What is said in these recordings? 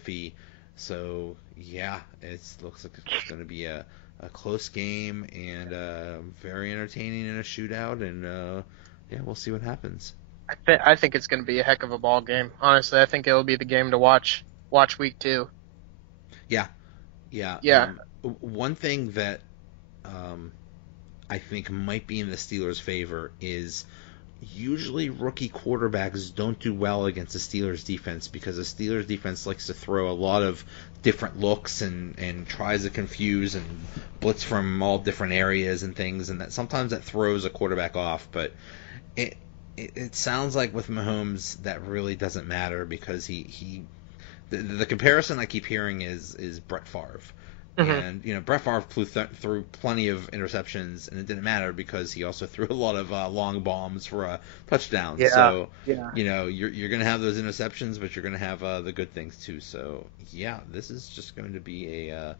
iffy. So yeah, it looks like it's going to be a close game and very entertaining in a shootout. And yeah, we'll see what happens. I think it's going to be a heck of a ball game. Honestly, I think it'll be the game to watch week 2. Yeah, yeah. Yeah. One thing that um, I think might be in the Steelers' favor is usually rookie quarterbacks don't do well against the Steelers defense because the Steelers defense likes to throw a lot of different looks and tries to confuse and blitz from all different areas and things, and that sometimes that throws a quarterback off. But it sounds like with Mahomes that really doesn't matter because the comparison I keep hearing is Brett Favre. Hmm. And, Brett Favre threw plenty of interceptions, and it didn't matter because he also threw a lot of long bombs for a touchdown. Yeah. So, Yeah. you're going to have those interceptions, but you're going to have the good things too. So, yeah, this is just going to be a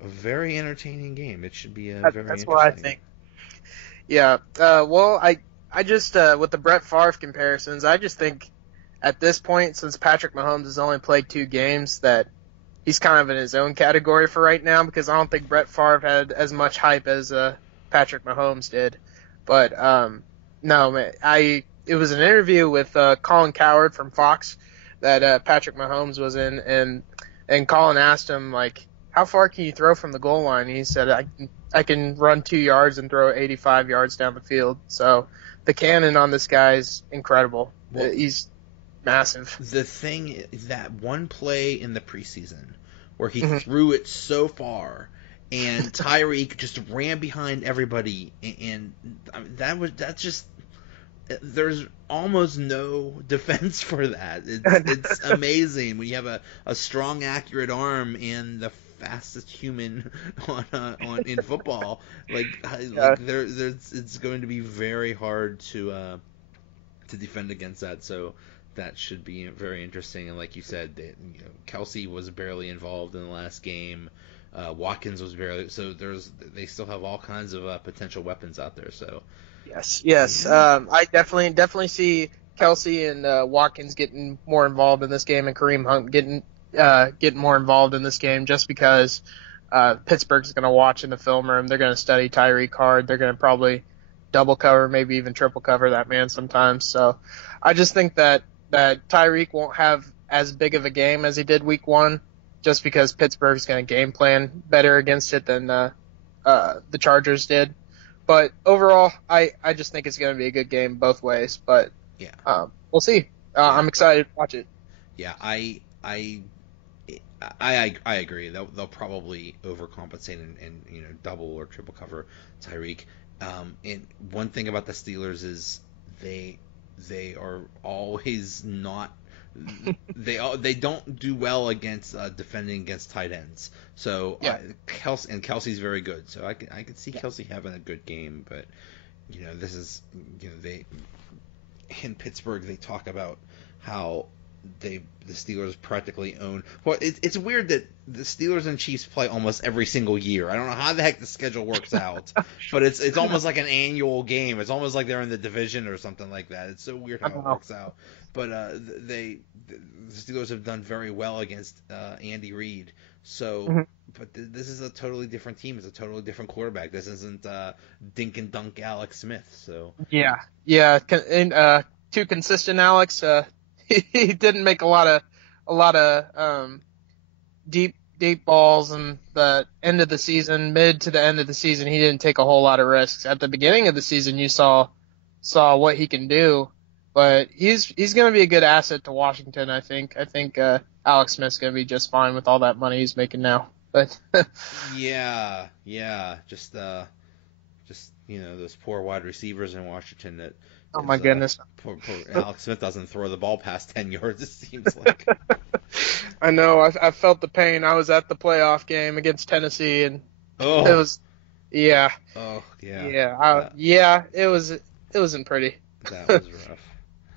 very entertaining game. It should be a very That's interesting. what I think. Yeah. Well, I just with the Brett Favre comparisons, I just think at this point, since Patrick Mahomes has only played 2 games, that he's kind of in his own category for right now because I don't think Brett Favre had as much hype as Patrick Mahomes did. But no, man, it was an interview with Colin Cowherd from Fox that Patrick Mahomes was in, and Colin asked him like, how far can you throw from the goal line? And he said, I can run 2 yards and throw 85 yards down the field. So the cannon on this guy is incredible. Well, He's massive. the thing that one play in the preseason where he Mhm. threw it so far and Tyreek just ran behind everybody and that's just there's almost no defense for that. It's amazing when you have a strong, accurate arm and the fastest human on in football. It's going to be very hard to defend against that. So that should be very interesting. And like you said, Kelsey was barely involved in the last game. Watkins was barely. So they still have all kinds of potential weapons out there. So Yes. yeah. I definitely see Kelsey and Watkins getting more involved in this game, and Kareem Hunt getting more involved in this game, just because Pittsburgh's going to watch in the film room. They're going to study Tyreek hard. They're going to probably double cover, maybe even triple cover that man sometimes. So I just think that Tyreek won't have as big of a game as he did week 1, just because Pittsburgh's going to game plan better against it than the Chargers did. But overall, I just think it's going to be a good game both ways. But Yeah. We'll see. Yeah. I'm excited to watch it. Yeah, I agree. They'll probably overcompensate and double or triple cover Tyreek. And one thing about the Steelers is they are always not. They don't do well against defending against tight ends. So Yeah. Kelsey's very good. So I can see Kelsey having a good game. But this is they in Pittsburgh they talk about how the Steelers practically own. Well, it's weird that the Steelers and Chiefs play almost every single year. I don't know how the heck the schedule works out, but it's almost like an annual game. It's almost like they're in the division or something like that. It's so weird how it works out. But the Steelers have done very well against Andy Reid. So, Mhm. but this is a totally different team. It's a totally different quarterback. This isn't dink and dunk Alex Smith. So Yeah. And too consistent, Alex. He didn't make a lot of deep balls in the end of the season, mid to the end of the season. He didn't take a whole lot of risks. At the beginning of the season, you saw what he can do, but he's going to be a good asset to Washington. I think Alex Smith's going to be just fine with all that money he's making now. But yeah, just those poor wide receivers in Washington that. oh my goodness. Poor Alex Smith doesn't throw the ball past 10 yards, it seems like. I know. I felt the pain. I was at the playoff game against Tennessee, and Oh. it was, yeah. Oh, yeah. It wasn't pretty. That was rough.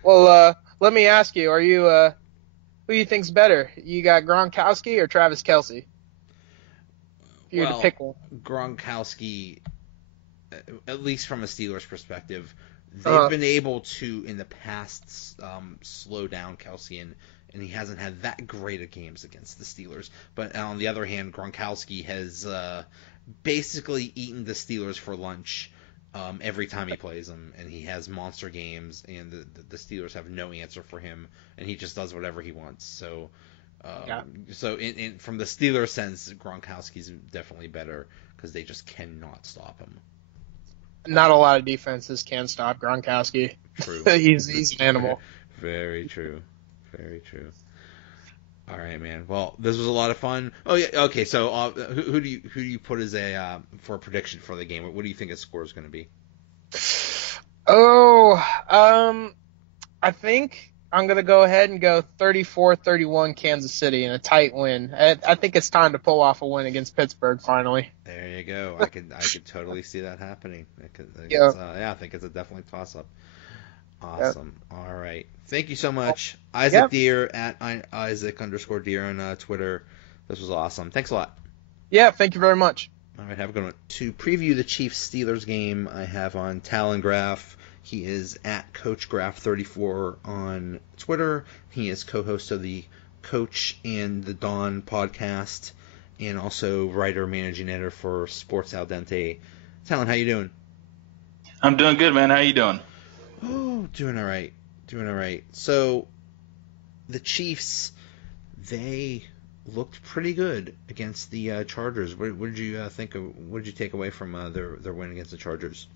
Well, let me ask you: Are you who do you think's better? You got Gronkowski or Travis Kelce? If you were to pick one. Gronkowski, at least from a Steelers perspective, they've been able to, in the past, slow down Kelce and he hasn't had that great of games against the Steelers. But on the other hand, Gronkowski has basically eaten the Steelers for lunch every time he plays them, and he has monster games, and the Steelers have no answer for him, and he just does whatever he wants. So, so from the Steelers sense, Gronkowski's definitely better because they just cannot stop him. Not a lot of defenses can stop Gronkowski. True. he's an animal. Very true. Very true. All right, man. Well, this was a lot of fun. Oh yeah. Okay. So, who do you put as a for a prediction for the game? What do you think his score is going to be? I think I'm going to go ahead and go 34-31 Kansas City in a tight win. I think it's time to pull off a win against Pittsburgh finally. There you go. I could totally see that happening. I think it's a definitely toss up. Awesome. Yep. All right. Thank you so much. Isaac Deer at Isaac_Deer on Twitter. This was awesome. Thanks a lot. Yeah, thank you very much. All right, have a good one. To preview the Chiefs-Steelers game, I have on Talon Graff. He is at Coach Graff34 on Twitter. He is co-host of the Coach and the Dawn podcast, and also writer, managing editor for Sports Al Dente. Talon, how you doing? I'm doing good, man. How you doing? Oh, doing all right. So, the Chiefs, they looked pretty good against the Chargers. What did you think of? What did you take away from their win against the Chargers?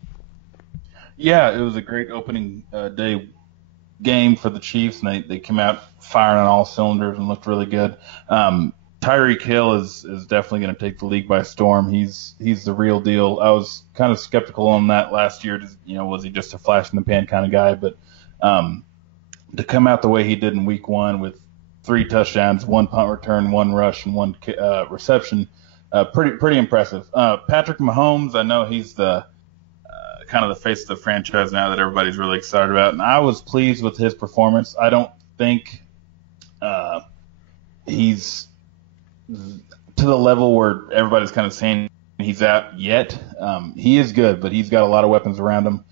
Yeah, it was a great opening day game for the Chiefs, and they came out firing on all cylinders and looked really good. Tyreek Hill is definitely going to take the league by storm. He's the real deal. I was kind of skeptical on that last year. Was he just a flash in the pan kind of guy? But to come out the way he did in Week 1 with 3 touchdowns, 1 punt return, 1 rush, and 1 reception, pretty impressive. Patrick Mahomes, I know he's the kind of the face of the franchise now that everybody's really excited about, and I was pleased with his performance. I don't think he's to the level where everybody's kind of saying he's at yet. He is good, but he's got a lot of weapons around him.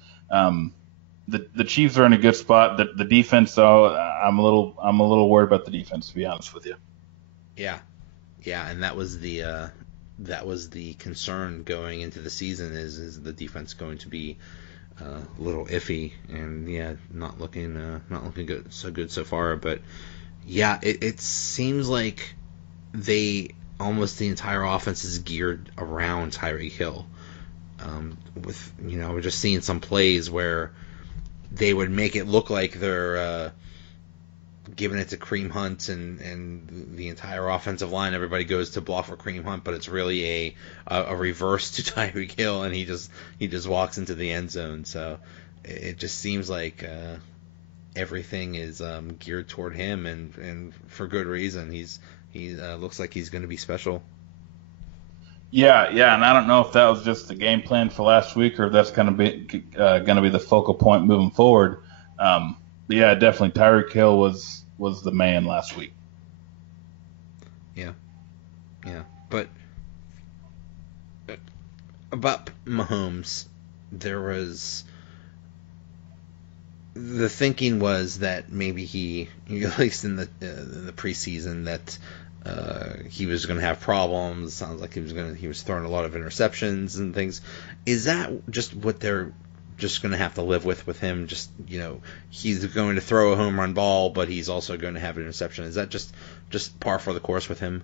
The Chiefs are in a good spot. The defense, though, I'm a little worried about the defense, to be honest with you. Yeah, and that was the concern going into the season. Is the defense going to be a little iffy? And not looking good so far. But yeah, it seems like almost the entire offense is geared around Tyreek Hill. We're just seeing some plays where they would make it look like they're giving it to Kareem Hunt and the entire offensive line. Everybody goes to block for Kareem Hunt, but it's really a reverse to Tyreek Hill, and he just walks into the end zone. So it just seems like everything is geared toward him, and for good reason. He looks like he's going to be special. Yeah, and I don't know if that was just the game plan for last week or if that's going to be the focal point moving forward. Yeah, definitely Tyreek Hill was the man last week. Yeah, but about Mahomes, the thinking was that maybe he at least in the preseason, that he was going to have problems. Sounds like he was throwing a lot of interceptions and things. Is that just what they're just going to have to live with him? Just, he's going to throw a home run ball, but he's also going to have an interception. Is that just par for the course with him?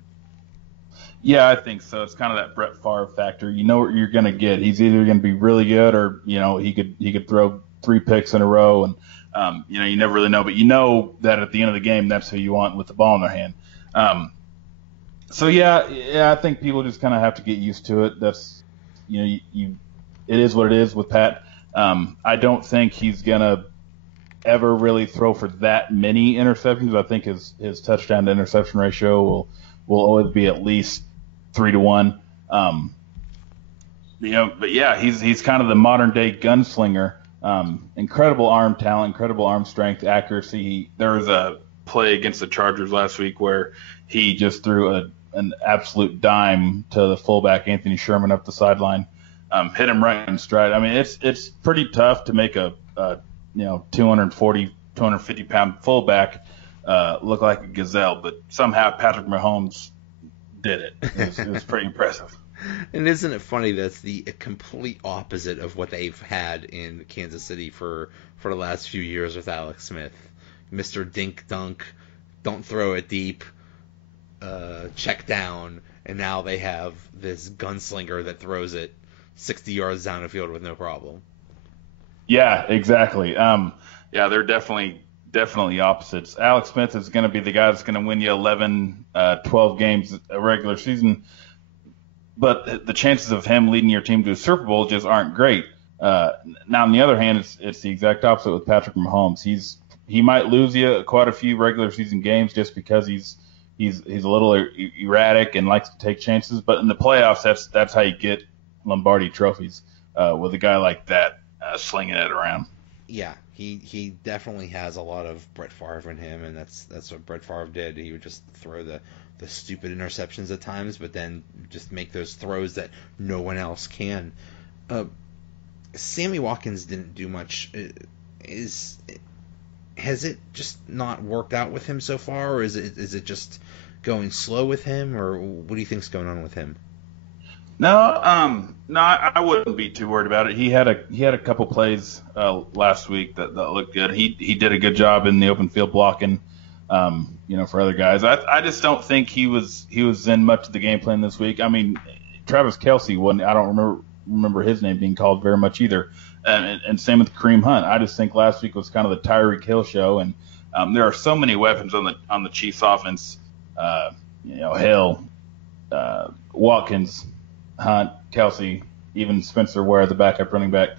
Yeah, I think so. It's kind of that Brett Favre factor. You know what you're going to get. He's either going to be really good, or he could throw 3 picks in a row, and you never really know. But you know that at the end of the game, that's who you want with the ball in their hand. So yeah, I think people just kind of have to get used to it. That's it is what it is with Pat. I don't think he's gonna ever really throw for that many interceptions. I think his touchdown to interception ratio will always be at least 3-1. But yeah, he's kind of the modern day gunslinger. Incredible arm talent, incredible arm strength, accuracy. There was a play against the Chargers last week where he just threw an absolute dime to the fullback Anthony Sherman up the sideline, hit him right in stride. I mean, it's pretty tough to make a 240, 250 pound fullback look like a gazelle, but somehow Patrick Mahomes did it. It was pretty impressive. And isn't it funny that's the complete opposite of what they've had in Kansas City for the last few years with Alex Smith. Mr. Dink Dunk, don't throw it deep, check down, and now they have this gunslinger that throws it 60 yards down the field with no problem. Yeah, exactly. They're definitely opposites. Alex Smith is going to be the guy that's going to win you 11, 12 games a regular season, but the chances of him leading your team to a Super Bowl just aren't great. Now, on the other hand, it's the exact opposite with Patrick Mahomes. He might lose you quite a few regular season games just because he's a little erratic and likes to take chances. But in the playoffs, that's how you get Lombardi trophies with a guy like that slinging it around. Yeah, he definitely has a lot of Brett Favre in him, and that's what Brett Favre did. He would just throw the stupid interceptions at times, but then just make those throws that no one else can. Sammy Watkins didn't do much. Has it just not worked out with him so far, or is it just going slow with him, or what do you think's going on with him? No, I wouldn't be too worried about it. He had a couple plays last week that looked good. He did a good job in the open field blocking, for other guys. I just don't think he was in much of the game plan this week. I mean, Travis Kelce wasn't. I don't remember his name being called very much either. And same with Kareem Hunt. I just think last week was kind of the Tyreek Hill show, and there are so many weapons on the Chiefs offense. Hill, Watkins, Hunt, Kelce, even Spencer Ware, the backup running back.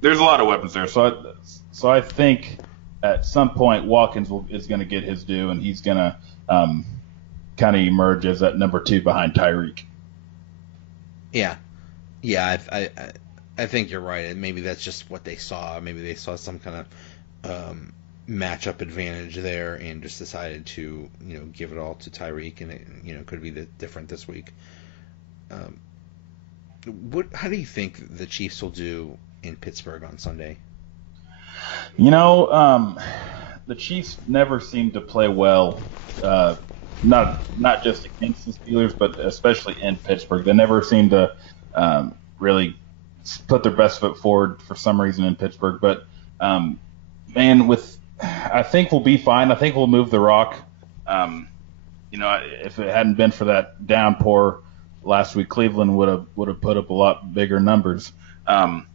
There's a lot of weapons there. So I think at some point Watkins is going to get his due, and he's going to kind of emerge as that number 2 behind Tyreek. Yeah, I think you're right. And maybe that's just what they saw. Maybe they saw some kind of matchup advantage there and just decided to give it all to Tyreek, and it could be different this week. How do you think the Chiefs will do in Pittsburgh on Sunday? The Chiefs never seem to play well, not just against the Steelers, but especially in Pittsburgh. They never seem to really put their best foot forward for some reason in Pittsburgh. But I think we'll be fine. I think we'll move the rock. If it hadn't been for that downpour last week, Cleveland would have put up a lot bigger numbers on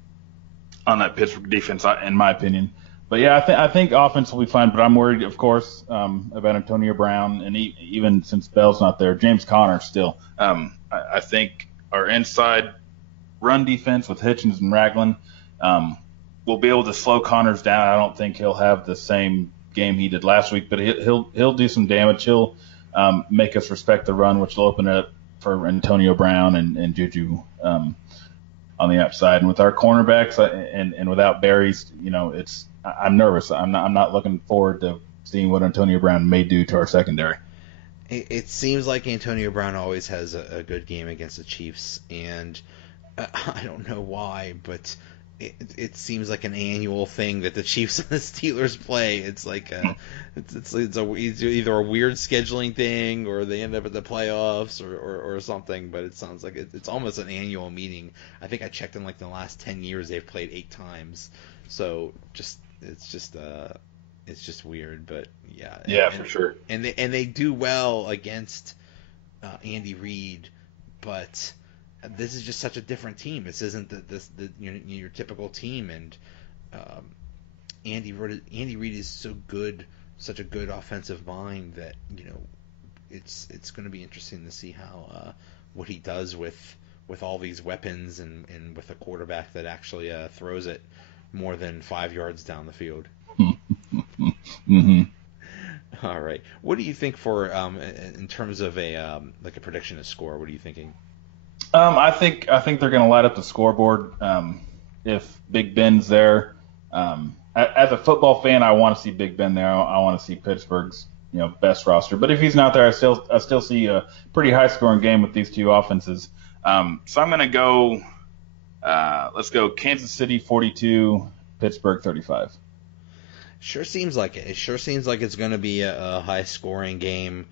that Pittsburgh defense, in my opinion. But yeah, I think offense will be fine. But I'm worried, of course, about Antonio Brown, and even since Bell's not there, James Conner still. I think our inside run defense with Hitchens and Ragland will be able to slow Connors down. I don't think he'll have the same game he did last week, but he'll do some damage. He'll make us respect the run, which will open it up for Antonio Brown and Juju on the outside. And with our cornerbacks and without Barry's, I'm nervous. I'm not looking forward to seeing what Antonio Brown may do to our secondary. It seems like Antonio Brown always has a good game against the Chiefs, and I don't know why, but it seems like an annual thing that the Chiefs and the Steelers play. It's like it's either a weird scheduling thing, or they end up at the playoffs, or something. But it sounds like it's almost an annual meeting. I think I checked in the last 10 years they've played 8 times. So it's just weird, but yeah. Yeah, for sure. And they do well against Andy Reid, but this is just such a different team. This isn't your typical team, and Andy Reid is so good, such a good offensive mind that it's going to be interesting to see how what he does with all these weapons and with a quarterback that actually throws it more than 5 yards down the field. Mm-hmm. All right. What do you think for in terms of a prediction of score? What are you thinking? I think they're going to light up the scoreboard if Big Ben's there. As a football fan, I want to see Big Ben there. I want to see Pittsburgh's best roster. But if he's not there, I still see a pretty high scoring game with these two offenses. So I'm going to go. Let's go Kansas City 42, Pittsburgh 35. Sure seems like it. It sure seems like it's going to be a high-scoring game.